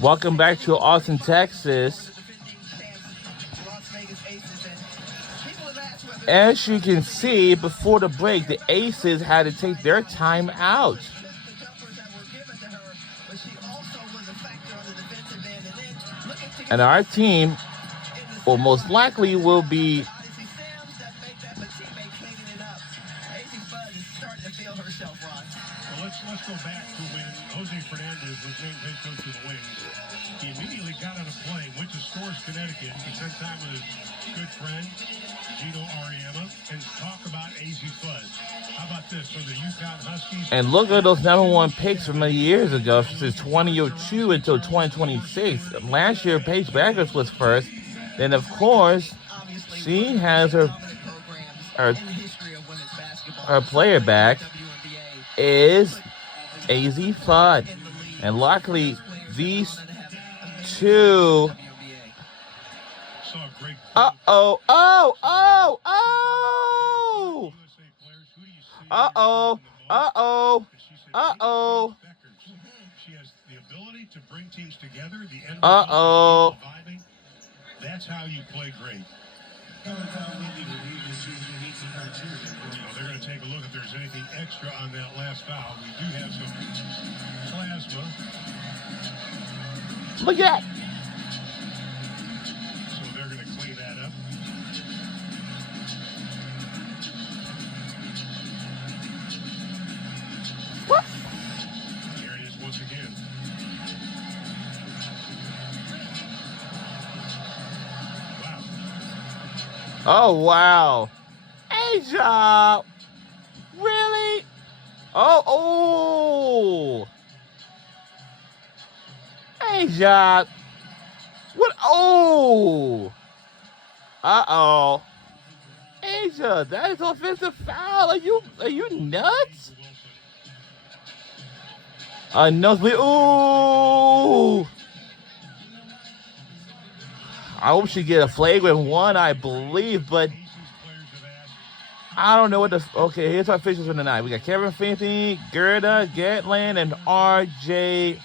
Welcome back to Austin, Texas. As you can see, before the break, the Aces had to take their time out. And our team, well, most likely will be let's go back to when Jose Fernandez was named head coach of the Wings. He immediately got on a plane, went to Storrs, Connecticut, to spend time with his good friend, Gino Auriemma, and talk about AZ Fuzz. How about this for the UConn Huskies? And look at those #1 picks from years ago, since 2002 until 2026. Last year, Paige Bueckers was first. Then, of course, she has her player back is AZ Fuzz. And luckily, these two... Uh-oh. Oh! Uh-oh. She has the ability to bring teams together. The end Uh-oh. That's how you play great. They're going to take a look if there's anything extra on that last foul. We do have some plasma. Look at that. So they're going to clean that up. What? Here it is once again. Oh, wow. Asia! Really? Oh! Asia! What? Oh! Uh-oh. Asia, that is offensive foul. Are you nuts? Nosebleed. Ooh! I hope she get a flagrant one, I believe, but I don't know what the... Okay, here's our officials for tonight. We got Kevin Finley, Gerda, Gatlin, and RJ...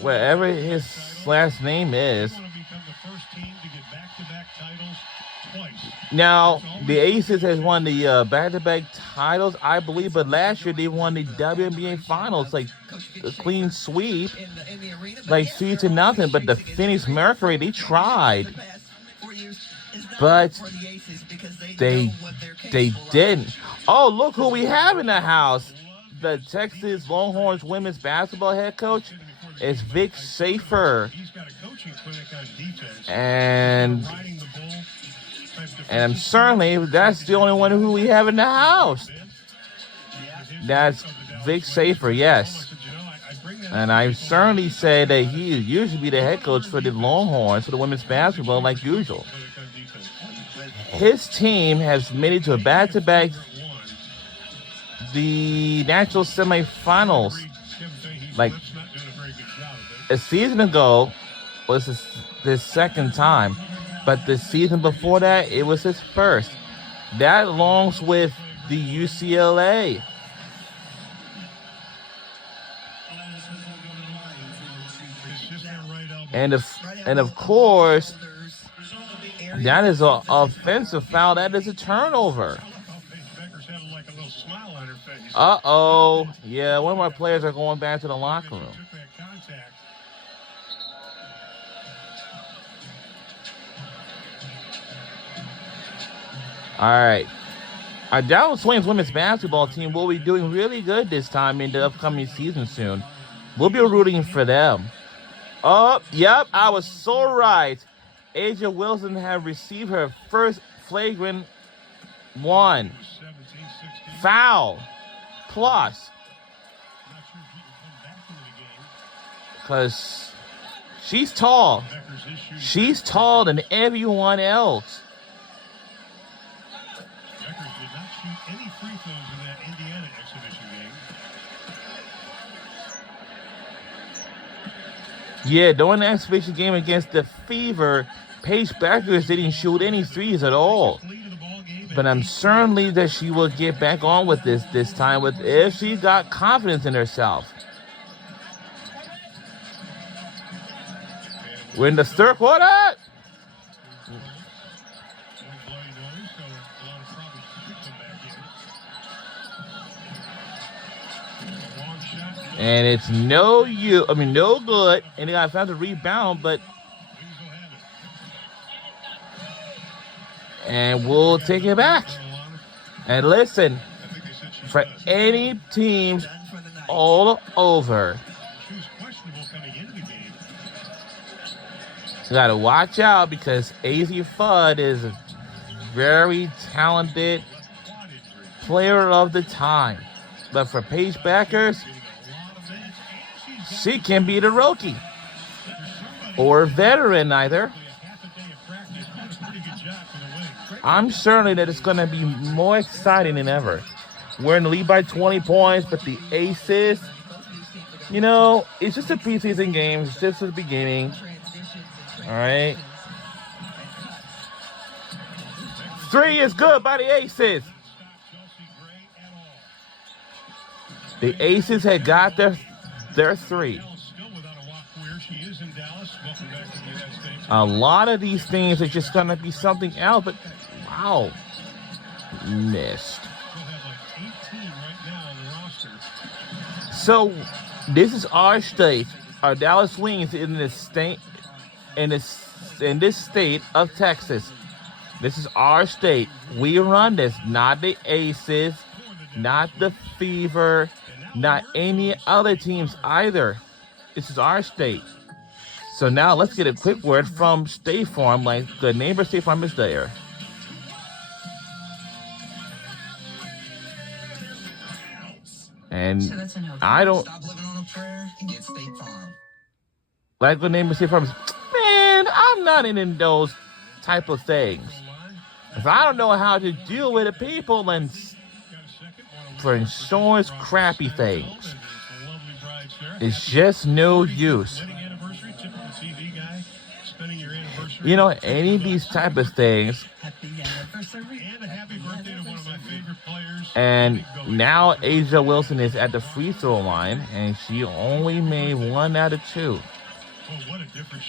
whatever his last name is. Now, the Aces has won the back-to-back titles, I believe, but last year they won the WNBA Finals, like a clean sweep, like 3-0. But the Phoenix Mercury, they tried, but they didn't. Oh, look who we have in the house! The Texas Longhorns women's basketball head coach is Vic Schaefer, and I'm certainly, that's the only one who we have in the house. That's Vic Schaefer, yes. And I certainly say that he usually be the head coach for the Longhorns, for the women's basketball, like usual. His team has made it to a back-to-back the national semifinals. Like a season ago was his second time. But the season before that, it was his first. That alongs with the UCLA. And of course, that is an offensive foul. That is a turnover. Uh-oh. Yeah, one of our players are going back to the locker room. All right. Our Dallas Flames women's basketball team will be doing really good this time in the upcoming season soon. We'll be rooting for them. Oh, yep, I was so right. A'ja Wilson have received her first flagrant one. Foul. Plus. Because she's tall. She's taller than everyone else. Any free throws in that Indiana exhibition game. Yeah, during the exhibition game against the Fever, Paige Bueckers didn't shoot any threes at all. But I'm certainly that she will get back on with this time if she got confidence in herself. We're in the third quarter. And it's no good. And they got time to rebound, but and we'll take it back. And listen, for any teams all over, you gotta watch out because AZ Fudd is a very talented player of the time. But for Paige Backers, she can be the rookie or veteran either. I'm certain that it's going to be more exciting than ever. We're in the lead by 20 points, but the Aces, it's just a preseason game. It's just the beginning. All right. 3 is good by the Aces. The Aces had got their 3. A lot of these things are just going to be something else, but wow, missed. So this is our state. Our Dallas Wings in this state, in this state of Texas. This is our state. We run this, not the Aces, not the Fever, not any other teams either. This is our state. So now let's get a quick word from State Farm, like the neighbor State Farm is there. And I don't like the neighbor State Farm is, man, I'm not in those type of things. If I don't know how to deal with the people and for insurance crappy things, it's just no use. Any of these type of things. And now A'ja Wilson is at the free throw line, and she only made 1 out of 2.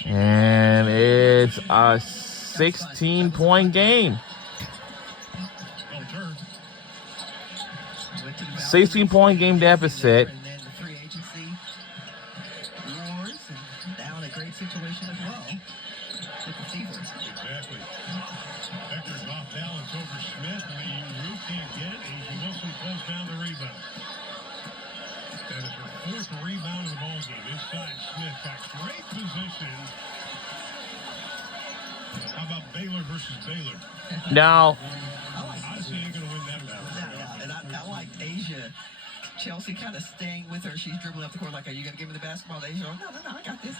And it's a 16-point game. 16-point game deficit. Situation as well with the Fever. Exactly. Vector's off balance over Smith. Rue can't get it. A'ja Wilson pulls down the rebound. That is her 4th rebound of the ball game. Inside, Smith got great position. How about Baylor versus Baylor? Now, Odyssey ain't going to win that battle. And I like A'ja. Chelsea kind of staying with her. She's dribbling up the court like, are you going to give me the basketball? A'ja, no, I got this.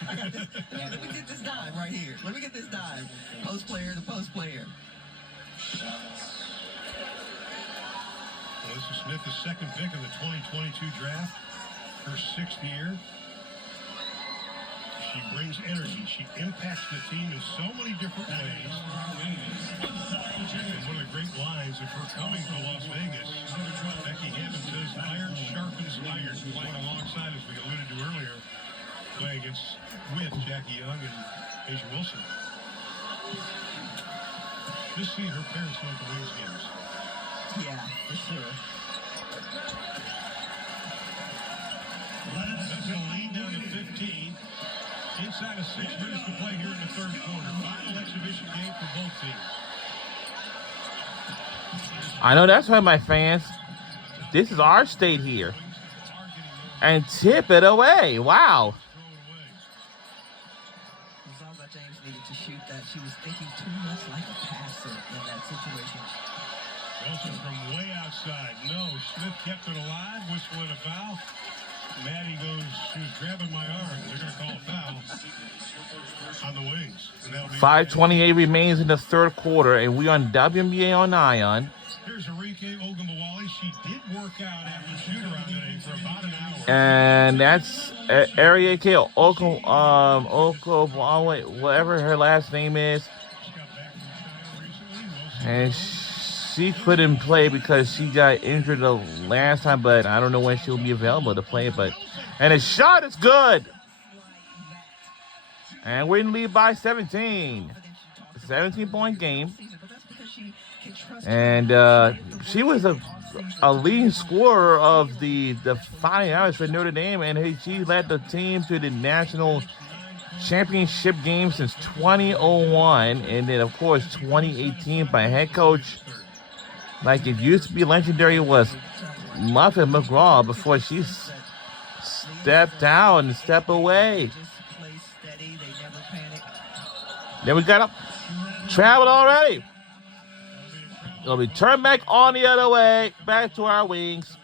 Let me get this dime right here. Let me get this dime. Post player to post player. Melissa Smith, the 2nd pick of the 2022 draft. Her 6th year. She brings energy. She impacts the team in so many different ways. And one of the great lines of her coming to Las Vegas, Becky Hammond says, iron sharpens iron, playing alongside, as we alluded to earlier, playing with Jackie Young and A'ja Wilson. Just seeing her parents go to the Wings games. Yeah, for sure. That's going to lead down to 15. Inside of 6 minutes to play here in the 3rd quarter. Final exhibition game for both teams. I know that's why my fans, this is our state here. And tip it away. Wow. Zalza James needed to shoot that. She was thinking too much like a passer in that situation. Wilson from way outside. No, Smith kept it alive. Whistle and a foul. Maddie goes, she was grabbing my arm. They're going to call a foul on the Wings. 5:28 remains in the 3rd quarter, and we on WNBA on Ion. Here's Arike Ogunbowale. She did work out after shoot-around today for about an hour. And that's Arike Ogunbowale, whatever her last name is. And she couldn't play because she got injured the last time, but I don't know when she'll be available to play. And the shot is good. And we're in lead by 17. 17-point game. And she was a leading scorer of the Fighting Irish for Notre Dame, and she led the team to the national championship game since 2001, and then of course 2018 by head coach, like it used to be legendary, was Muffet McGraw before she stepped down and stepped away. Then we got up, traveled already. It'll be turned back on the other way, back to our wings.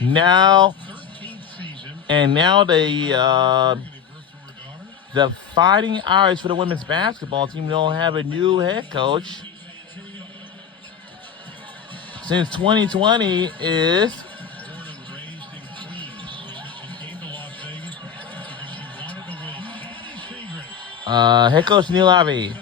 Now, and now the Fighting Irish for the women's basketball team don't have a new head coach since 2020 is head coach Neil Ivey.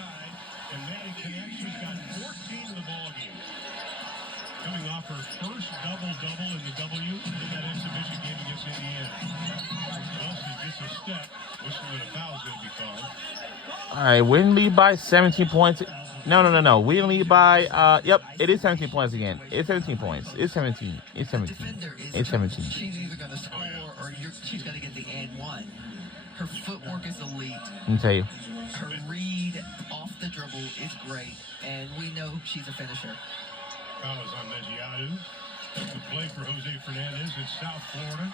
All right, we lead by 17 points. No. We lead by, yep, it is 17 points again. It's 17 points. It's 17. It's 17. It's 17. She's either going to score or she's going to get the and one. Her footwork is elite. Okay. Her read off the dribble is great, and we know she's a finisher. Foul is on Meziadu. The play for Jose Fernandez in South Florida.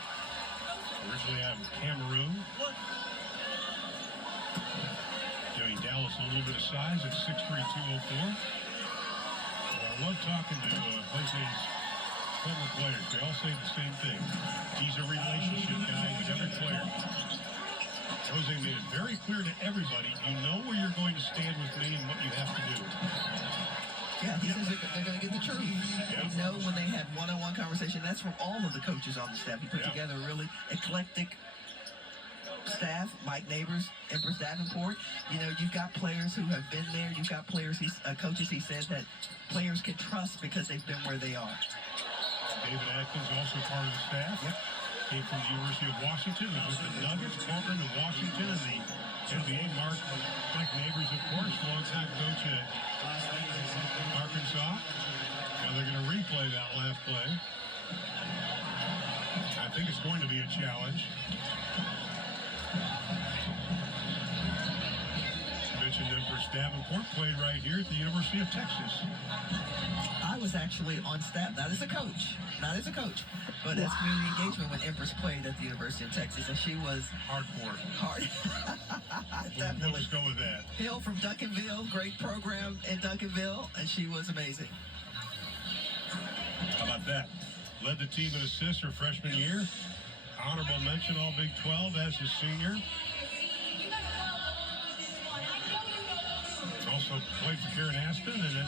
Originally out of Cameroon. Giving Dallas a little bit of size at 6'3", 204. Well, I love talking to Jose's former players. They all say the same thing. He's a relationship guy with every player. Jose made it very clear to everybody, you know where you're going to stand with me and what you have to do. Yeah, he says they're going to get the truth. Yeah. They know when they had one-on-one conversation. That's from all of the coaches on the staff. He put together a really eclectic staff. Mike Neighbors, Empress Davenport. You know, you've got players who have been there. You've got players, coaches he said that players can trust because they've been where they are. David Atkins, also part of the staff. Yep. Came from the University of Washington, was with the Nuggets, Portland, and Washington, and the NBA. Mike Neighbors, of course, longtime coach at Arkansas. Now they're going to replay that last play. I think it's going to be a challenge. Mentioned Empress Davenport played right here at the University of Texas. I was actually on staff, not as a coach, but as community engagement when Empress played at the University of Texas, and she was hardcore. Definitely. We'll just go with that. Hail from Duncanville, great program in Duncanville, and she was amazing. How about that? Led the team in assists her freshman year. Honorable mention All Big 12 as a senior. Also played for Karen Aspen and then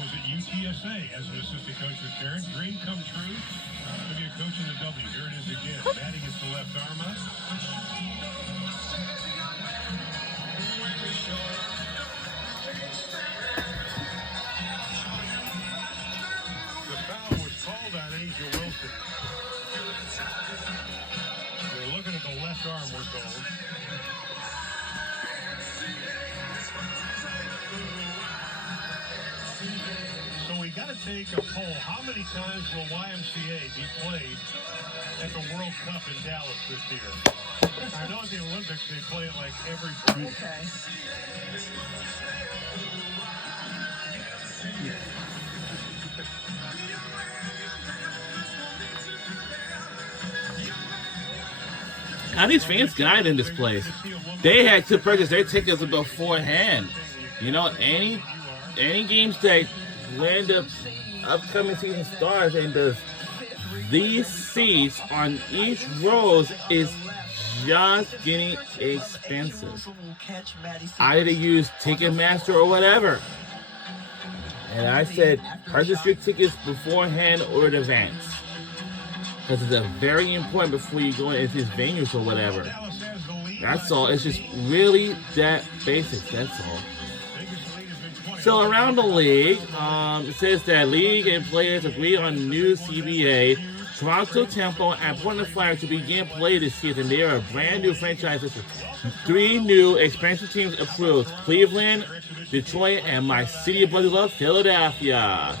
was at UTSA as an assistant coach with Karen. Dream come true to be a coach in the W. Here it is again. Maddie gets the left arm up. The foul was called on Asia Wilson. They're looking at the left arm, we're told. So we got to take a poll. How many times will YMCA be played at the World Cup in Dallas this year? I know at the Olympics they play it like every week. Okay. How these fans got in this place? They had to purchase their tickets beforehand. You know, any games that when the upcoming season starts, and these seats on each rows is just getting expensive. Either use Ticketmaster or whatever. And I said, purchase your tickets beforehand or in advance. Because it's very important before you go into these venues or whatever. That's all. It's just really that basic. That's all. So around the league, it says that league and players agree on new CBA Toronto Temple and Portland Fire to begin play this season. They are a brand new franchise. 3 new expansion teams approved: Cleveland, Detroit, and my city of bloody love, Philadelphia.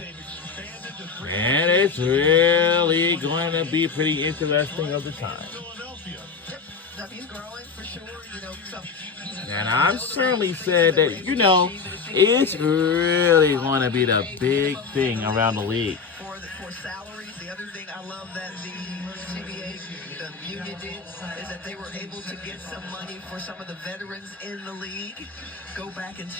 And it's really going to be pretty interesting of the time. He's growing for sure, And I've certainly said that, it's really going to be the big thing around the league. For salaries, the other thing I love that the CBA, the union did, is that they were able to get some money for some of the veterans in the league. Go back and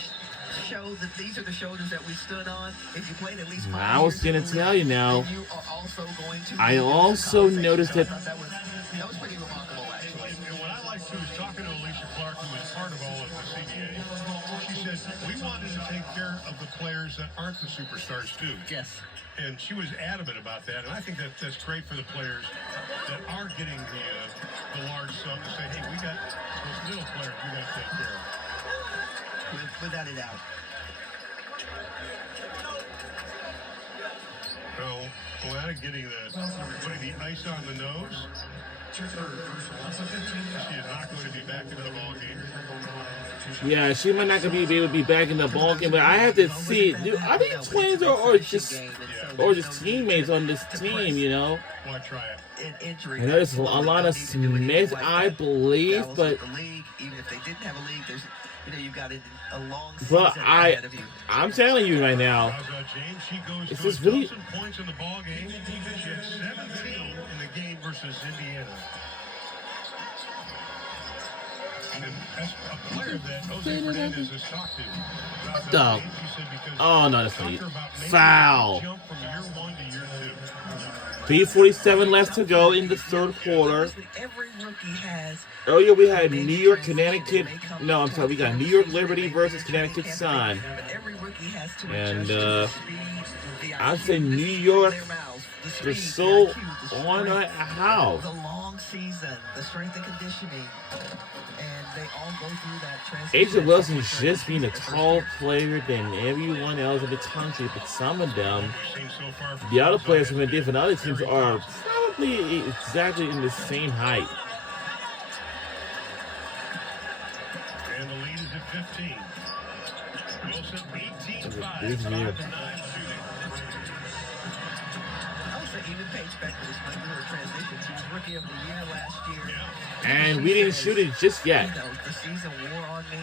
show that these are the shoulders that we stood on. If you played at least 5 years, I was going to tell you now. you are also going to. I also noticed that. That was pretty remarkable, actually. And what I like too is talking to Alicia Clark, who was part of all of the CBA. She said, we wanted to take care of the players that aren't the superstars too. Yes. And she was adamant about that, and I think that's great for the players that are getting the large sum to say, hey, we got those little players we got to take care of. Without a doubt. So, Polana putting the ice on the nose. She is not going to be back into the ball game. Yeah, she might not be able to be back in the ball game, but I have to see. Are they twins or just teammates on this team? Why try it? And there's Alana Smith, I believe, but Even if they didn't have a league, there's you've got a long season but ahead of you. I'm telling you right now, James, she goes is to this really? 1,000 points in the ball game. She had 17 in the game versus Indiana. And that's a player that Jose Fernandez has talked to. What the? Oh no, that's not foul. Jump from year 1 to year 3:47 left to go in the third quarter. Every rookie has. Earlier we had New York, Connecticut. No, I'm sorry, we got New York Liberty versus Connecticut Sun. And I'd say New York is so on a house. The long season, the strength and conditioning, and they all go through that transition. A'ja Wilson's just being a tall player than everyone else in the country, but some of them, the other players from the different other teams are probably exactly in the same height. And the lead is at 15. Wilson 18-5. 5 Big year. of 9 shooting. I would say even Paige Becker was my newer transition. She was Rookie of the Year last year. And we didn't shoot it just yet. The season wore on me.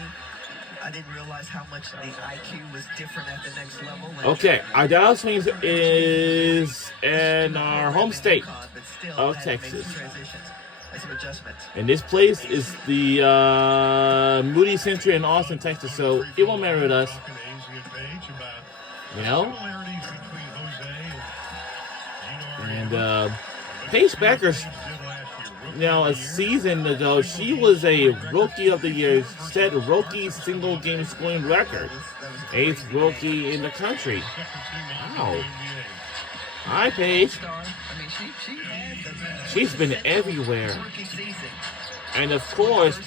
I didn't realize how much the IQ was different at the next level. Okay, our Dallas Wings is in our home state of Texas. And this place is the Moody Center in Austin, Texas, so it won't matter with us. And Paige Becker, a season ago, she was a Rookie of the Year, set a rookie single game scoring record. 8th rookie in the country. Wow. Hi, Paige. She's been everywhere. And of course,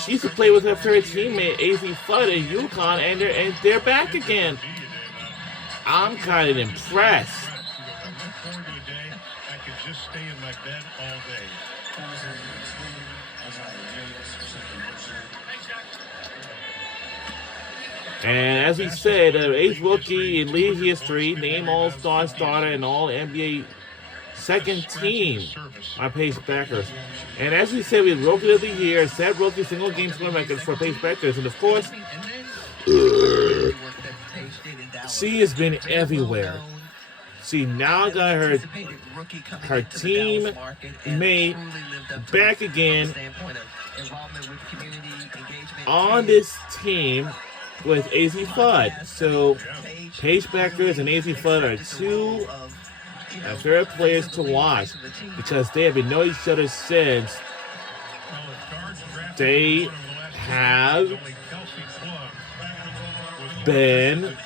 she used to play with her favorite teammate, Azzi Fudd at UConn, and they're back again. I'm kind of impressed. I could just stay in my bed all day. And as we said, 8th rookie in league history, named All-Star starter and All-NBA second team on Paige Becker. And as we said, we had Rookie of the Year, set rookie single game scoring record for Paige Becker. And of course, she has been everywhere. She now got her teammate back again on this team with Azzi Fudd. So Paige Becker and Azzi Fudd are two favorite players to watch because they have been knowing each other since they have been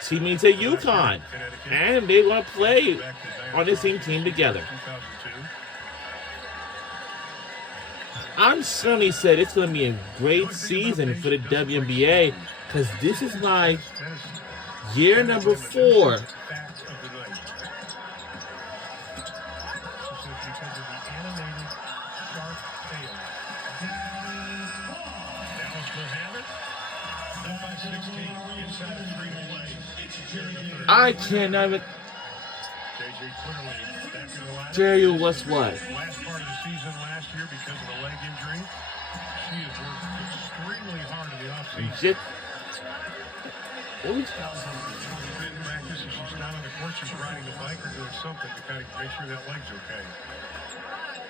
teammates at UConn, and they want to play on the same team together. I'm certainly said it's going to be a great season for the WNBA because this is my year number 4 because of the animated shark tail. Dallas will have it. Up by 16, inside of 3 to play. Here in the third. I cannot even JJ Quinterly back in the lineup. tell you what's what. Last part of the season last year because of a leg injury. She has worked extremely hard in the offseason. Just, In practice, if she's not on the court, she's riding a bike or doing something to kind of make sure that leg's okay.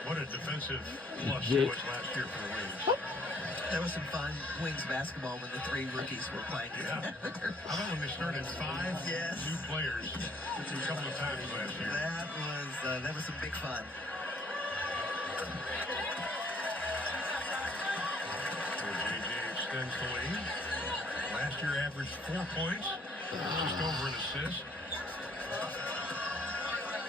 What a defensive plus she was last year for the Wings. That was some fun Wings basketball when the 3 rookies were playing Yeah. together. How about when they started 5 Yes. new players a couple of times last year? That was some big fun. So JJ extends the lead. Last year averaged 4 points, just over an assist.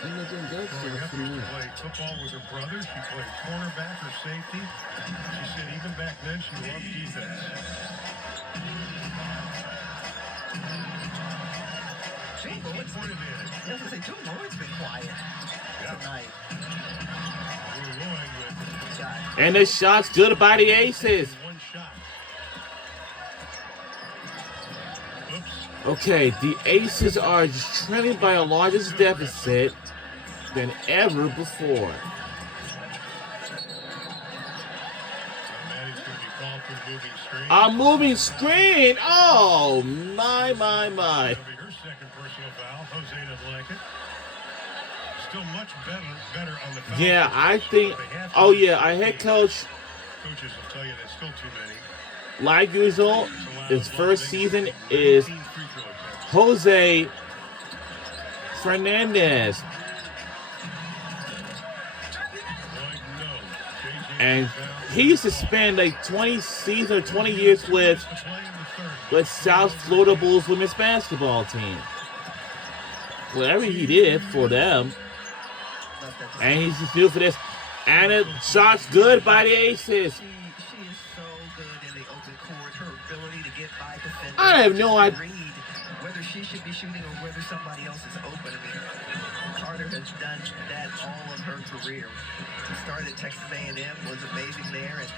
Growing up, she used to play football with her brother. She played cornerback or safety. She said even back then she loved defense. Jay Lloyd's Point advantage. I was gonna say, Joe Lloyd's been quiet tonight. Louis Lloyd with God. and the shot's good by the Aces. one shot. Oops. Okay, the Aces are just trailing by a largest deficit than ever before. Maddie's going to be called for the moving screen. A moving screen. Oh, my. That'll be her second personal foul. Jose doesn't like it. Still much better on the foul. Yeah, I calls. think. They have to Oh, be yeah, our head coach, Coaches will tell you there's still too many. like usual, his first season is 19 free throw attempts. Jose Fernandez. Lloyd, no. JJ And foul. he used to spend like 20 seasons or 20 years with To play in the third. the South Florida Bulls women's basketball team. Whatever he did for them, and he's just new for this. And it shot's good by the Aces. She is so good in the open court. Her ability to get by defenders. I have no idea. Read whether she should be shooting or whether somebody else is open. I mean, Carter has done that all of her career. She started at Texas A&M, was amazing there, and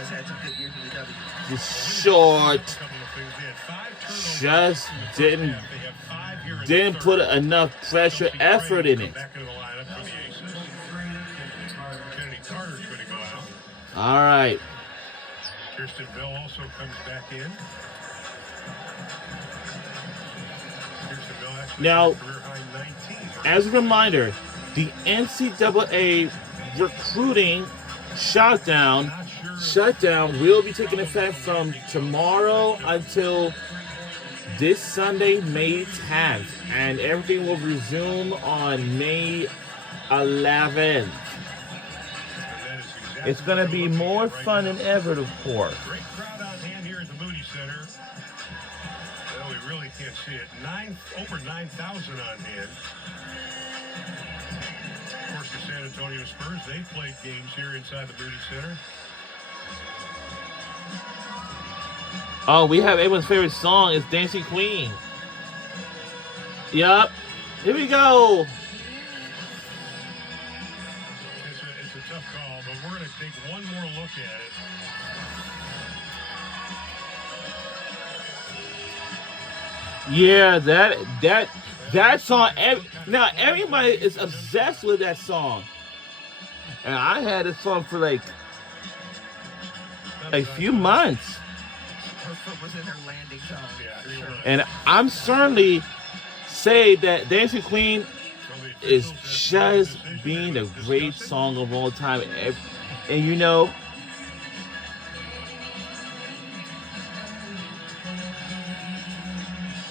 has had some good years in the W. Just short. Couple of things. They had 5 turnovers Just in the first didn't half. They have 5 here in the didn't third. put enough pressure, Chelsea effort Gray in will it. come back into the lineup for the Aces. Kennedy Carter's going to go out. All right. Kirsten Bell also comes back in. Kirsten Bell actually Now, has a career high 19. As a reminder, the NCAA recruiting shutdown will be taking effect from tomorrow until this Sunday, May 10th, and everything will resume on May 11th. And that is exactly It's going to what be they're looking more at right fun now. than ever, of course. Great crowd on hand here at the Moody Center. Well, we really can't see it. Over 9,000 on hand. Of course, the San Antonio Spurs, they've played games here inside the Moody Center. Oh, we have everyone's favorite song. It's Dancing Queen. Yup. Here we go. It's a tough call, but we're going to take one more look at it. Yeah, that song. Now everybody is obsessed with that song, and I had this song for like a few months, Her foot was in her landing zone. Yeah, sure. and I'm certainly say that Dancing Queen is just being a great song of all time, and you know.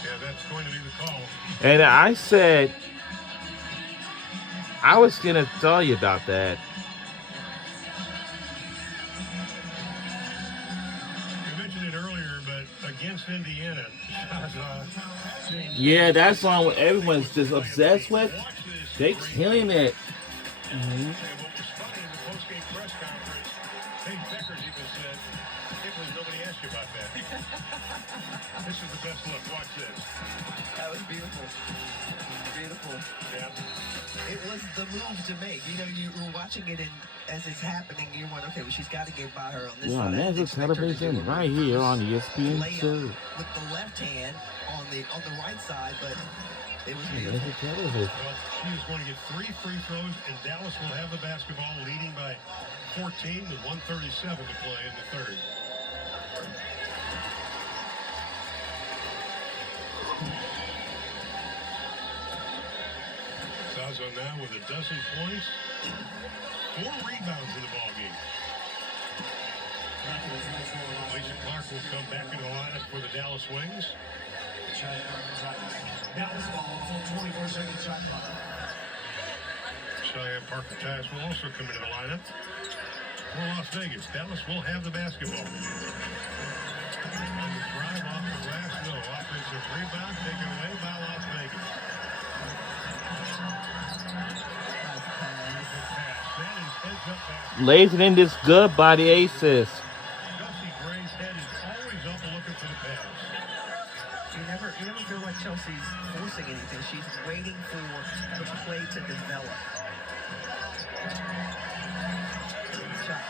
Yeah, that's going to be the call. And I said, I was going to tell you about that. You mentioned it earlier, but against Indiana, Yeah, that song what everyone's just obsessed with. They killing it. And what was funny in the postgame press conference, Paige Beckers even said, I can't believe nobody asked you about that. This is the best look. Watch this. That was beautiful. Beautiful. Yeah. It was the move to make. You know, you were watching it, and as it's happening, you're wondering, okay, well, she's got to get by her on this Yeah, side. national television right here on ESPN too. With the left hand on the right side, but it was National beautiful. television. Well, she is going to get 3 free throws, and Dallas will have the basketball leading by 14 with 1:37 to play in the third. Zaza now with a dozen points, 4 rebounds in the ball game. Lisa Clark will come back into the lineup for the Dallas Wings. Dallas ball, full 24-second shot clock. Cheyenne Parker-Tyus will also come into the lineup for Las Vegas. Dallas will have the basketball. On the drive off the glass, no. Offensive rebound taken away by Las Vegas. That is heads up pass. Lazing in this good by the Aces. Chelsea Gray's head is always up looking for the pass. You never feel like Chelsea's forcing anything. She's waiting for the play to develop. Shot.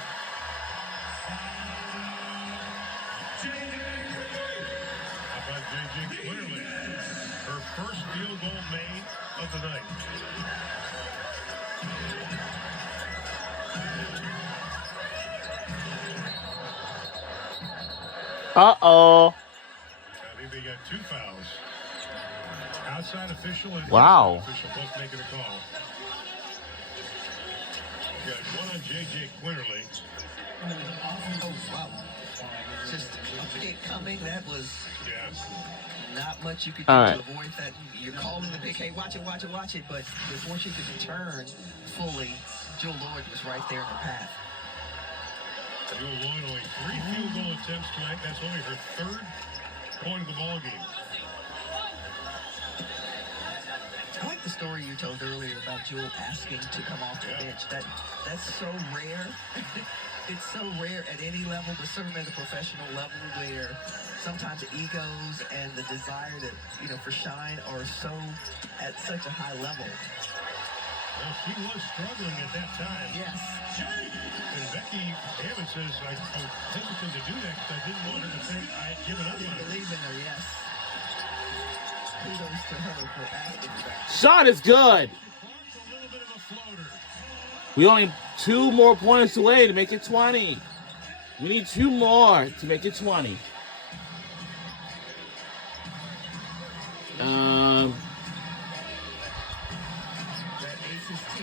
How about J.J. Clearly? Her first field goal made of the night. Uh-oh. I think they got 2 fouls. Outside official and Wow. inside official both making a call. We got one on J.J. Quinterly. Oh, wow. Just it coming. That was Yeah. not much you could do All to right. avoid that. You're calling the pick, hey, watch it. But before she could turn fully, Jewel Lloyd was right there in her path. Jewel Lloyd only 3 field goal attempts tonight. That's only her 3rd point of the ball game. I like the story you told earlier about Jewel asking to come off the bench. That's so rare. It's so rare at any level, but certainly at a professional level where sometimes egos and the desire to, for shine are so at such a high level. Well, she was struggling at that time. Yes. And Becky Hammond says, I was hesitant to do that because I didn't want her to think I had given up on her. Believe in her, yes. Kudos to her for asking for that. Shot is good. Clark's a little bit of a floater. We only 2 more points away to make it 20. We need 2 more to make it 20.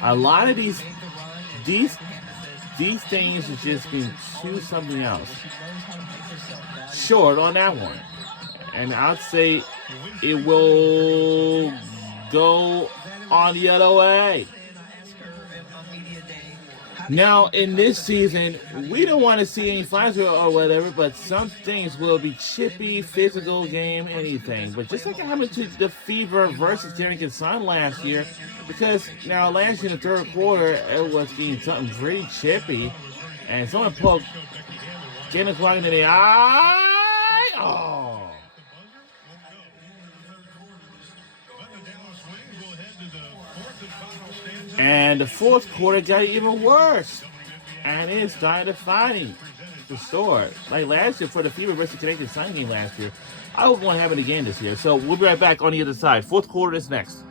A lot of these things are just being too something else. Short on that one. And I'd say it will go on the other way. Now, in this season, we don't want to see any flags or whatever, but some things will be chippy, physical game, anything. But just like it happened to the Fever versus Carrington Sun last year, because now last year in the third quarter, it was being something pretty chippy, and someone poked Kenneth Clark in the eye. Oh. And the fourth quarter got even worse. And it's starting to fighting the store. Like last year for the Fever versus Connecticut Sun game last year. I hope it won't happen again this year. So we'll be right back on the other side. Fourth quarter is next.